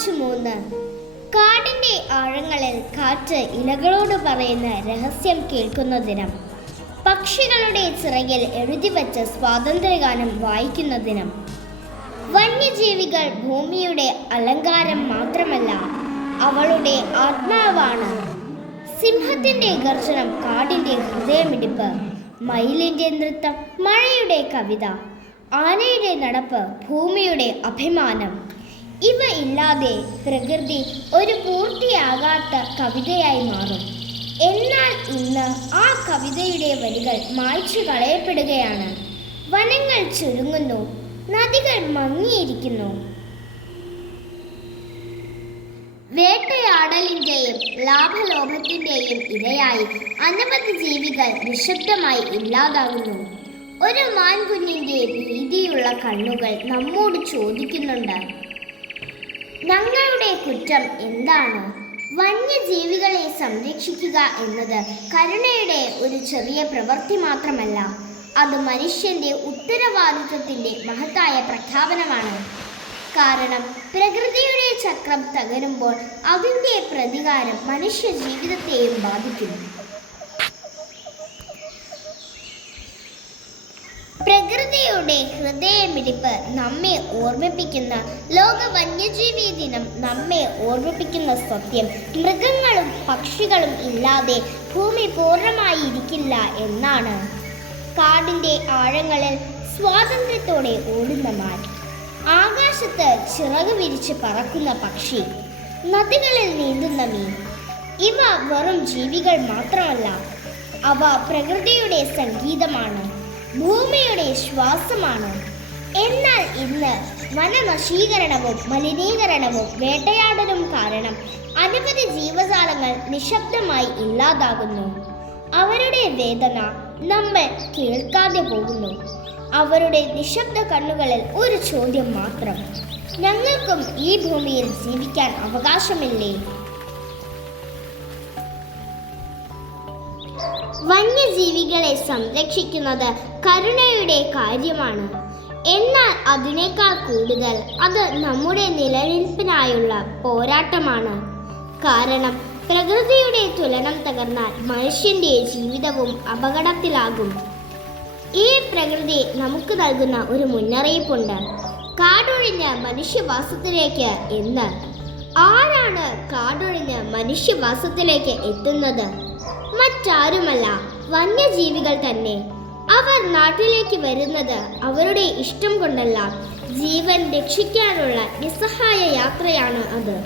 March 3 കാടിന്റെ ആഴങ്ങളിൽ കാറ്റ് ഇലകളോട് പറയുന്ന രഹസ്യം കേൾക്കുന്ന ദിനം. പക്ഷികളുടെ ചിറകിൽ എഴുതിവെച്ച സ്വാതന്ത്ര്യഗാനം വായിക്കുന്ന ദിനം. വന്യജീവികൾ ഭൂമിയുടെ അലങ്കാരം മാത്രമല്ല, അവളുടെ ആത്മാവാണ്. സിംഹത്തിന്റെ ഗർജനം കാടിന്റെ ഹൃദയമിടിപ്പ്, മയിലിന്റെ നൃത്തം മഴയുടെ കവിത, ആനയുടെ നടപ്പ് ഭൂമിയുടെ അഭിമാനം. ഇവ ഇല്ലാതെ പ്രകൃതി ഒരു പൂർത്തിയാകാത്ത കവിതയായി മാറും. എന്നാൽ ഇന്ന് ആ കവിതയുടെ വരികൾ മായ്ച്ചു കളയപ്പെടുകയാണ്. വനങ്ങൾ ചുരുങ്ങുന്നു, നദികൾ മങ്ങിയിരിക്കുന്നു. വേട്ടയാടലിൻ്റെയും ലാഭലോഭത്തിൻ്റെയും ഇരയായി അനവധി ജീവികൾ നിശബ്ദമായി ഇല്ലാതാകുന്നു. ഒരു മാൻകുഞ്ഞിൻ്റെ ഭീതിയുള്ള കണ്ണുകൾ നമ്മോട് ചോദിക്കുന്നുണ്ട്, ഞങ്ങളുടെ കുറ്റം എന്താണ്? വന്യജീവികളെ സംരക്ഷിക്കുക എന്നത് കരുണയുടെ ഒരു ചെറിയ പ്രവൃത്തി മാത്രമല്ല, അത് മനുഷ്യന്റെ ഉത്തരവാദിത്വത്തിന്റെ മഹത്തായ പ്രഖ്യാപനമാണ്. കാരണം പ്രകൃതിയുടെ ചക്രം തകരുമ്പോൾ അതിൻ്റെ പ്രതികാരം മനുഷ്യ ജീവിതത്തെയും ബാധിക്കുന്നു. പ്രകൃതിയുടെ ഹൃദയമിടിപ്പ് നമ്മെ ഓർമ്മിപ്പിക്കുന്ന ലോക വന്യജീവി ദിനം നമ്മെ ഓർമ്മിപ്പിക്കുന്ന സത്യം, മൃഗങ്ങളും പക്ഷികളും ഇല്ലാതെ ഭൂമി പൂർണ്ണമായി ഇരിക്കില്ല എന്നാണ്. കാടിന്റെ ആഴങ്ങളിൽ സ്വാതന്ത്ര്യത്തോടെ ഓടുന്ന മാൻ, ആകാശത്ത് ചിറക് വിരിച്ച് പറക്കുന്ന പക്ഷി, നദികളിൽ നീന്തുന്ന മീൻ, ഇവ വെറും ജീവികൾ മാത്രമല്ല, അവ പ്രകൃതിയുടെ സംഗീതമാണ്, ഭൂമിയുടെ ശ്വാസമാണ്. എന്നാൽ ഇന്ന് വനനശീകരണവും മലിനീകരണവും വേട്ടയാടലും കാരണം അനവധി ജീവജാലങ്ങൾ നിശബ്ദമായി ഇല്ലാതാകുന്നു. അവരുടെ വേദന നമ്മൾ കേൾക്കാതെ പോകുന്നു. അവരുടെ നിശബ്ദ കണ്ണുകളിൽ ഒരു ചോദ്യം മാത്രം, ഞങ്ങൾക്കും ഈ ഭൂമിയിൽ ജീവിക്കാൻ അവകാശമില്ലേ? വന്യജീവികളെ സംരക്ഷിക്കുന്നത് കരുണയുടെ കാര്യമാണ്. എന്നാൽ അതിനേക്കാൾ കൂടുതൽ അത് നമ്മുടെ നിലനിൽപ്പിനായുള്ള പോരാട്ടമാണ്. കാരണം പ്രകൃതിയുടെ തുലനം തകർന്നാൽ മനുഷ്യന്റെ ജീവിതവും അപകടത്തിലാകും. ഈ പ്രകൃതി നമുക്ക് നൽകുന്ന ഒരു മുന്നറിയിപ്പുണ്ട്, കാടൊഴിഞ്ഞ മനുഷ്യവാസത്തിലേക്ക് എന്ന്. ആരാണ് കാടൊഴിഞ്ഞ മനുഷ്യവാസത്തിലേക്ക് എത്തുന്നത്? മറ്റാരുമല്ല, വന്യജീവികൾ തന്നെ. അവർ നാട്ടിലേക്ക് വരുന്നത് അവരുടെ ഇഷ്ടം കൊണ്ടല്ല, ജീവൻ രക്ഷിക്കാനുള്ള നിസ്സഹായ യാത്രയാണ് അത്.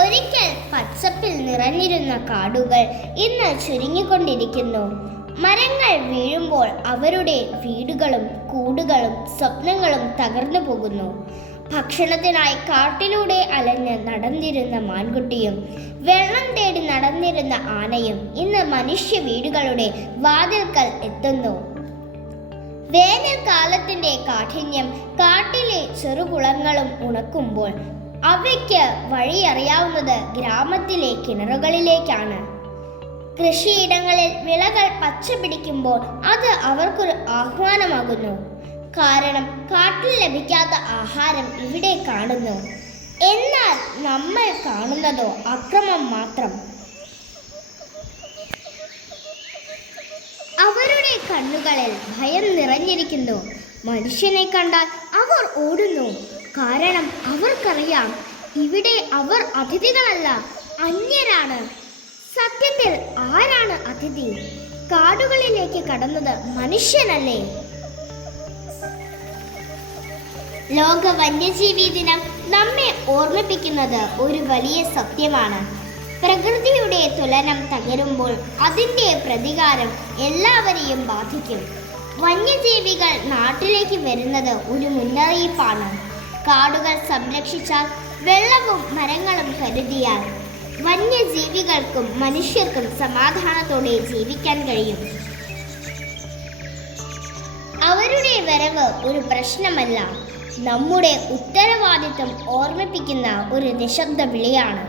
ഒരിക്കൽ പച്ചപ്പിൽ നിറഞ്ഞിരുന്ന കാടുകൾ ഇന്ന് ചുരുങ്ങിക്കൊണ്ടിരിക്കുന്നു. മരങ്ങൾ വീഴുമ്പോൾ അവരുടെ വീടുകളും കൂടുകളും സ്വപ്നങ്ങളും തകർന്നു പോകുന്നു. ഭക്ഷണത്തിനായി കാട്ടിലൂടെ അലഞ്ഞ് നടന്നിരുന്ന മാൻകുട്ടിയും വെള്ളം തേടി നടന്നിരുന്ന ആനയും ഇന്ന് മനുഷ്യ വീടുകളുടെ വാതിൽക്കൽ എത്തുന്നു. വേനൽക്കാലത്തിന്റെ കാഠിന്യം കാട്ടിലെ ചെറുകുളങ്ങളും ഉണക്കുമ്പോൾ അവയ്ക്ക് വഴിയറിയാവുന്നത് ഗ്രാമത്തിലെ കിണറുകളിലേക്കാണ്. കൃഷിയിടങ്ങളിൽ വിളകൾ പച്ച പിടിക്കുമ്പോൾ അത് അവർക്കൊരു ആഹ്വാനമാകുന്നു. കാരണം കാട്ടിൽ ലഭിക്കാത്ത ആഹാരം ഇവിടെ കാണുന്നു. എന്നാൽ നമ്മൾ കാണുന്നതോ അക്രമം മാത്രം. അവരുടെ കണ്ണുകളിൽ ഭയം നിറഞ്ഞിരിക്കുന്നു. മനുഷ്യനെ കണ്ടാൽ അവർ ഓടുന്നു. കാരണം അവർക്കറിയാം, ഇവിടെ അവർ അതിഥികളല്ല, അന്യരാണ്. സത്യത്തിൽ ആരാണ് അതിഥി? കാടുകളിലേക്ക് കടന്നത് മനുഷ്യനല്ലേ? ലോക വന്യജീവി ദിനം നമ്മെ ഓർമ്മിപ്പിക്കുന്നത് ഒരു വലിയ സത്യമാണ്. പ്രകൃതിയുടെ തുലനം തകരുമ്പോൾ അതിൻ്റെ പ്രതികാരം എല്ലാവരെയും ബാധിക്കും. വന്യജീവികൾ നാട്ടിലേക്ക് വരുന്നത് ഒരു മുന്നറിയിപ്പാണ്. കാടുകൾ സംരക്ഷിച്ചാൽ, വെള്ളവും മരങ്ങളും കരുതിയാൽ വന്യജീവികൾക്കും മനുഷ്യർക്കും സമാധാനത്തോടെ ജീവിക്കാൻ കഴിയും. അവരുടെ വരവ് ഒരു പ്രശ്നമല്ല, നമ്മുടെ ഉത്തരവാദിത്വം ഓർമ്മിപ്പിക്കുന്ന ഒരു നിശബ്ദ വിളിയാണ്.